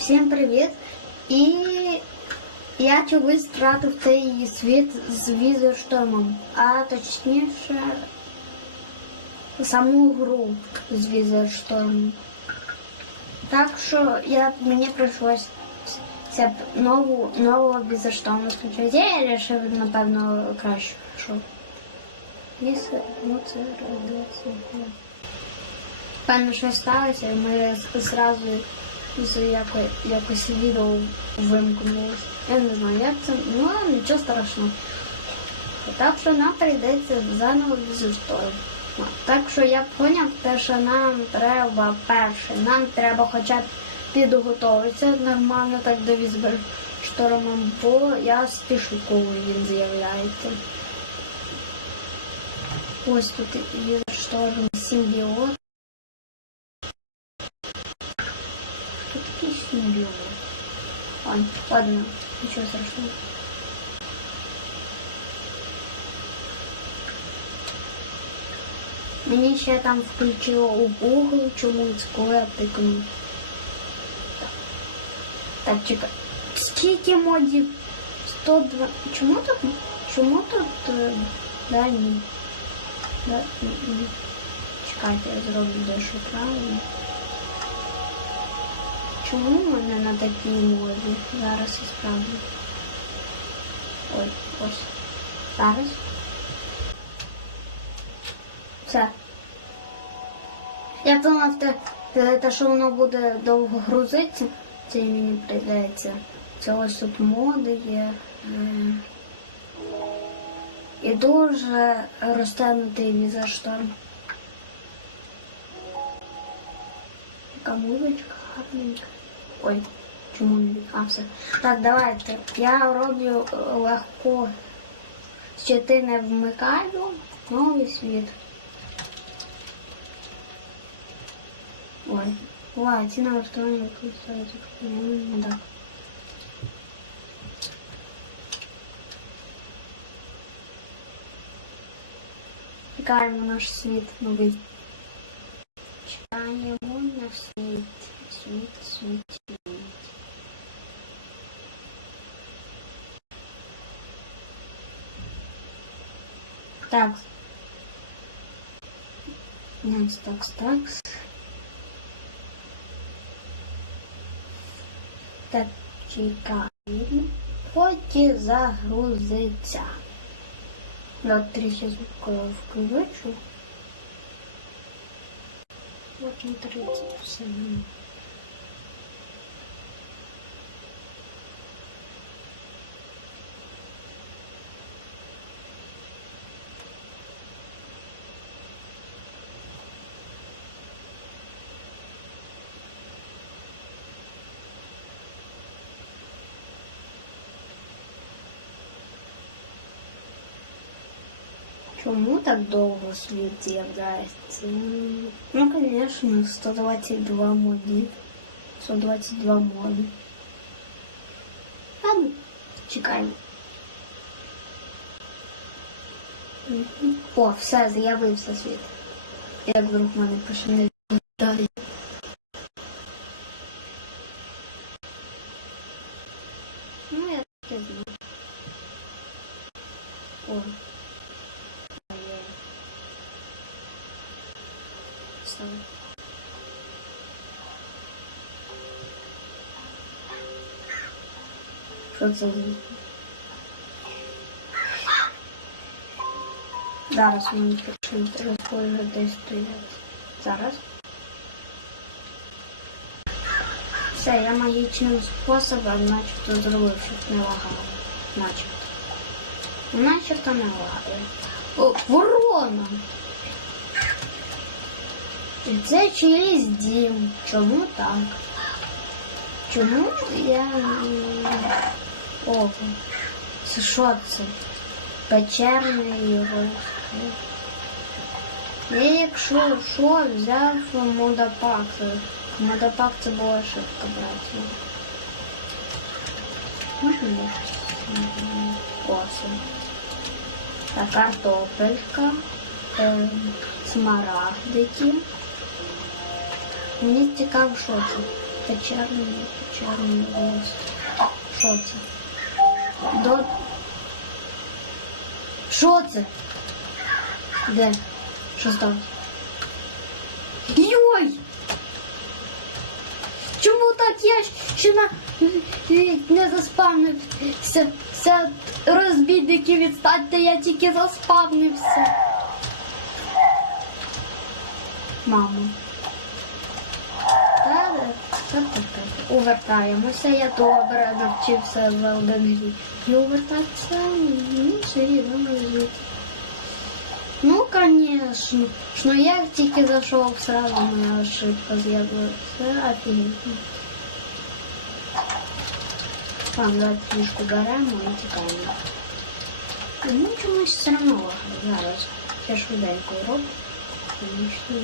Всім привіт! І я чогось втратив цей світ з візерштормом, а точніше саму гру з візерштормом. Так що я, мені прийшлось ця нову, нового візершторму скачати. Я вирішив, напевно, краще що. Візер, ну. Певно, що сталося, ми зразу з якось, якось відео вимкнули. Я не знаю, як це, ну нічого страшного. Так що нам прийдеться заново візитою. Так що я поняв, те, що нам треба перше, нам треба хоча б підготуватися нормально так до візбершторму, бо я спішу, коли він з'являється. Ось тут візершторм симбіот. Тут такий симбіот. Ладно, ладно, нічого страшного. Мені ще там включило у Google чомусь, коли я тикнув. Так, чекай. Скільки модів? 102. Чому тут? Чому тут е, дальні? Да, м, м. Чекайте, я зроблю дещо правильно. Чому в мене на такій моді? Зараз я справлю. Ой, ось. Зараз. Все. Я думав, те, що воно буде довго грузитися, це мені прийдеться. Це ось тут моди є. е, І дуже розтягнутий візершторм. Яка музичка гарненька. Ой, чому не відкався? Так, давайте. Я роблю е, легко. Щити не вмикаю. Новий світ. Ой. Ой, ці налаштування використовуються. Не так. Чекаємо наш світ новий. Чекаємо на світ. Світ, світ, світ. Так. Нямс, такс, такс. Так, чекаємо. Поки загрузиться. На три сейчас включу. На третий все. Чому так довго світ з'являється? Ну, звісно, 122 моди. 122 моди. Ладно, чекаємо. Мгм. О, все, з'явився світ. Як вдруг в мене почне далі. Все. Що це за? Зараз мені почнуть розповідати стоять. Зараз. Все, я магічним способом начебто зробив, щоб не лагало. Начебто. Начебто не лагає. О, ворона! І це чиїсь дім. Чому так? Чому я. Ого. Це що це? Печерний його. Я якщо що, взяв модапак. Модапак це була ошибка брати. Можна я? Та картопелька, е, смарагдики. Мені цікаво, що це. Печерний, печерний голос. Що це? До... Що це? Де? Що сталося? Йой! Чому так я ще на не заспавнився? Це розбійники відстаньте, я тільки заспавнився. Мамо. Та, та, та, та. Увертаємося, я добре навчився в Елденгрі. І увертатися, ну, все рівно звідти. Ну, конечно. Ну, я тільки зайшов, сразу моя ошибка з'явилася. Це офігенно. Ладно, давай книжку беремо і тікаємо. Ну, чомусь все одно лагає зараз. Я швиденько роблю. Тому що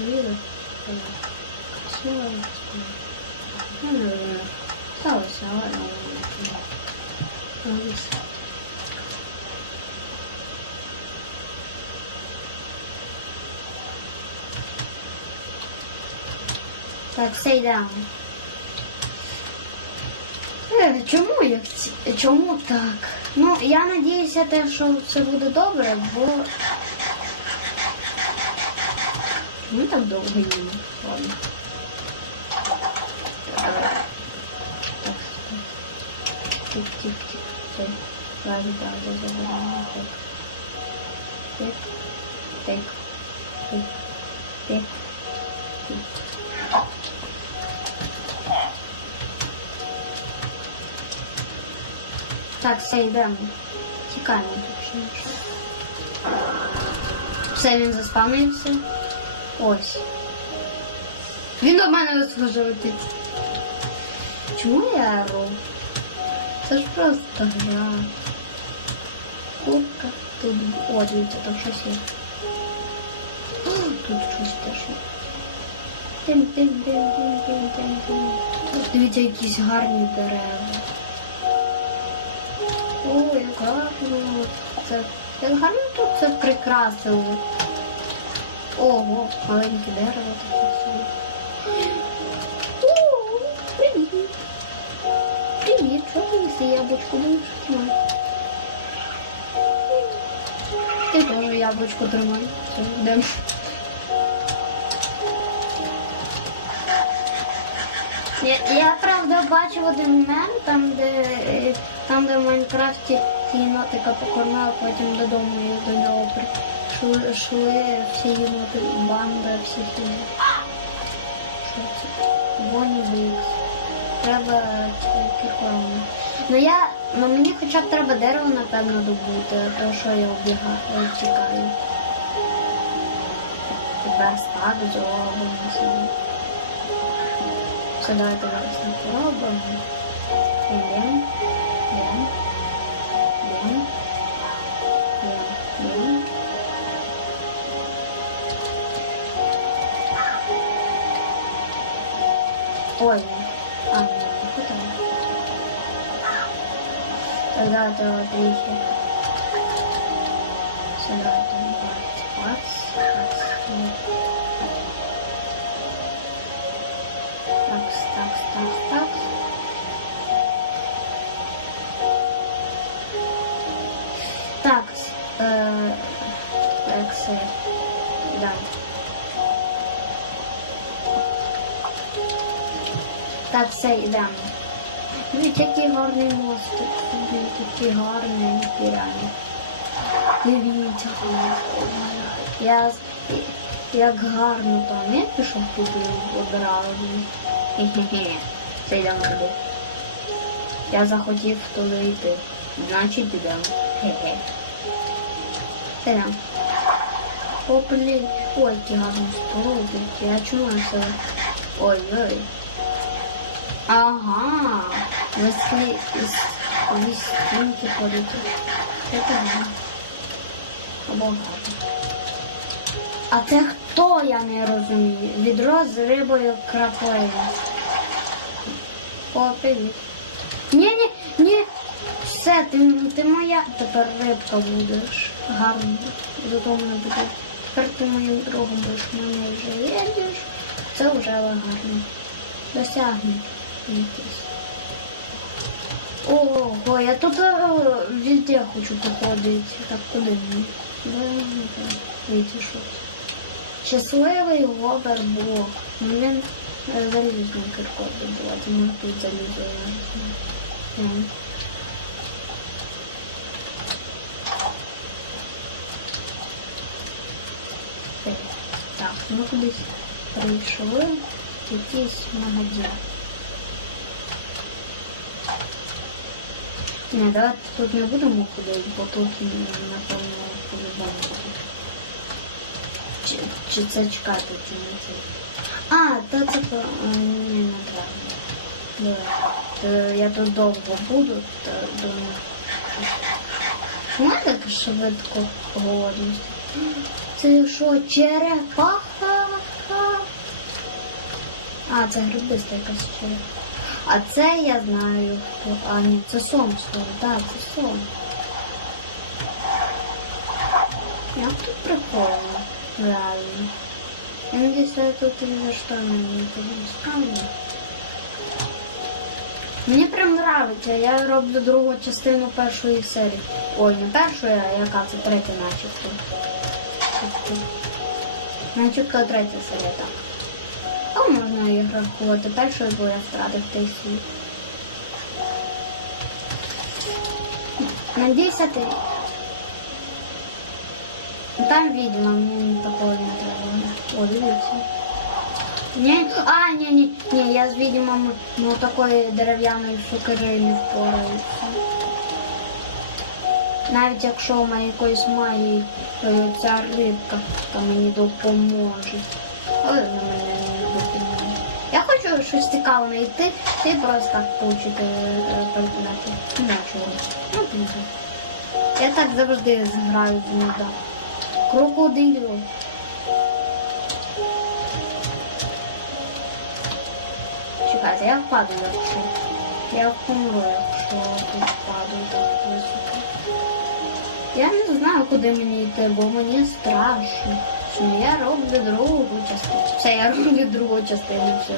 відео. Красиво. Ну, не знаю. Сталося, але. Так, stay down. Е, чому як ці- чому так? Ну, я надіюся, те, що все буде добре, бо. Чому так довго їмо? Ладно. Так. Тик-тик-тик. Це. Далі, далі, забираємо. Так. Тик. Тик. Тик. Тик. Тик. Так, все йдемо. Тікаємо точніше. Все, він заспавнився. Ось. Він до мене висхожив летить. Чому я ору? Це ж просто гра. Кубка. Тут о, дивіться, там щось є. О, Тут щось теж є. Тим-тим-тим-тим-тим-тим-тим. Дивіться, якісь гарні дерева. Ой, як гарно. Це як гарно тут це прикрасило. Ого, маленьке дерево таке собі. О, Привіт. Привіт, що ти їси яблучко будеш тримати? Ти теж яблучко тримай. Я, я правда бачив один мем, там де е, там, де в Майнкрафті єнотика покормила, потім додому і до нього прийшли йшли всі єноти, банда всіх єнотів. Що це? Треба кіркорами. Ну я, ну мені хоча б треба дерево, напевно, добути, то що я обігаю, тікаю. Тепер стати зробимо. Все, давайте зараз не поробимо. Йдемо. Ой, Тогда это трихи. Сюда это бац, бац, бац. Такс, такс, такс, такс. Такс. Е, екси. Да. Так, все, йдемо. Дивіться, який гарний мостик. Дивіться, який гарний реально. Дивіться, я як гарно там. Я пішов туди одразу. Хе-хе-хе. Це йдемо туди. Я захотів туди йти. Значить йдемо. Хе-хе. Це йдемо. О, блін. Ой, який гарний стол. Я чому це? Ой-ой. Ага. Ви слі... ви стінки ходите. Це. Або гарно. А це хто, я не розумію? Відро з рибою краплею. О, привіт. Ні, ні, ні. Все, ти, ти моя тепер рибка будеш. Гарно. Зато мене буде. Тепер ти моїм другом будеш мене вже їдеш. Це вже гарно. Досягнуть. Ого, я тут е, везде хочу походити. Так куди не знаю. Видите, що? Щасливий говерблок. Ну, Він е, залізний киркот добувати. Може тут знаю. Ем. Окей. Так, ми кудись прийшли. Якийсь магазин. Ні, давайте тут не будемо ходити, бо тут, напевно, по-любому. Чи, чи це чекати не це? А, то це по... не. Давай. То я тут довго буду, то думаю. Чому так швидко голодність? Це що, черепаха? А, це грибиста якась черепаха. А це я знаю. А, ні, це сом слово. Так, це сом. Як тут прикольно, реально. Я надеюсь, я тут ни за что не стану. Мені прям нравиться, я роблю другу частину першої серії. Ой, не першої, а яка це третя начебто. Тобто, Начебто третя серія, так. А можна їх рахувати першою, бо я втратив той світ. Надійся ти. Там відьма, мені такого не треба. О, дивіться. Ні, а, ні, ні, ні, я з відьмами ну такої дерев'яної сукери не впораюся. Навіть якщо у мене якоїсь магії е, ця рибка то мені допоможе. Але вона мене. Щось цікаве знайти, ти просто так получити е, переконати. Нічого. Ну, пізно. Я так завжди зграю в нуда. Крокодило. Чекайте, я впаду, якщо. Я помру, якщо тут впаду так високо. Я не знаю, куди мені йти, бо мені страшно. Я роблю другу частину. Все, я роблю другу частину. Все.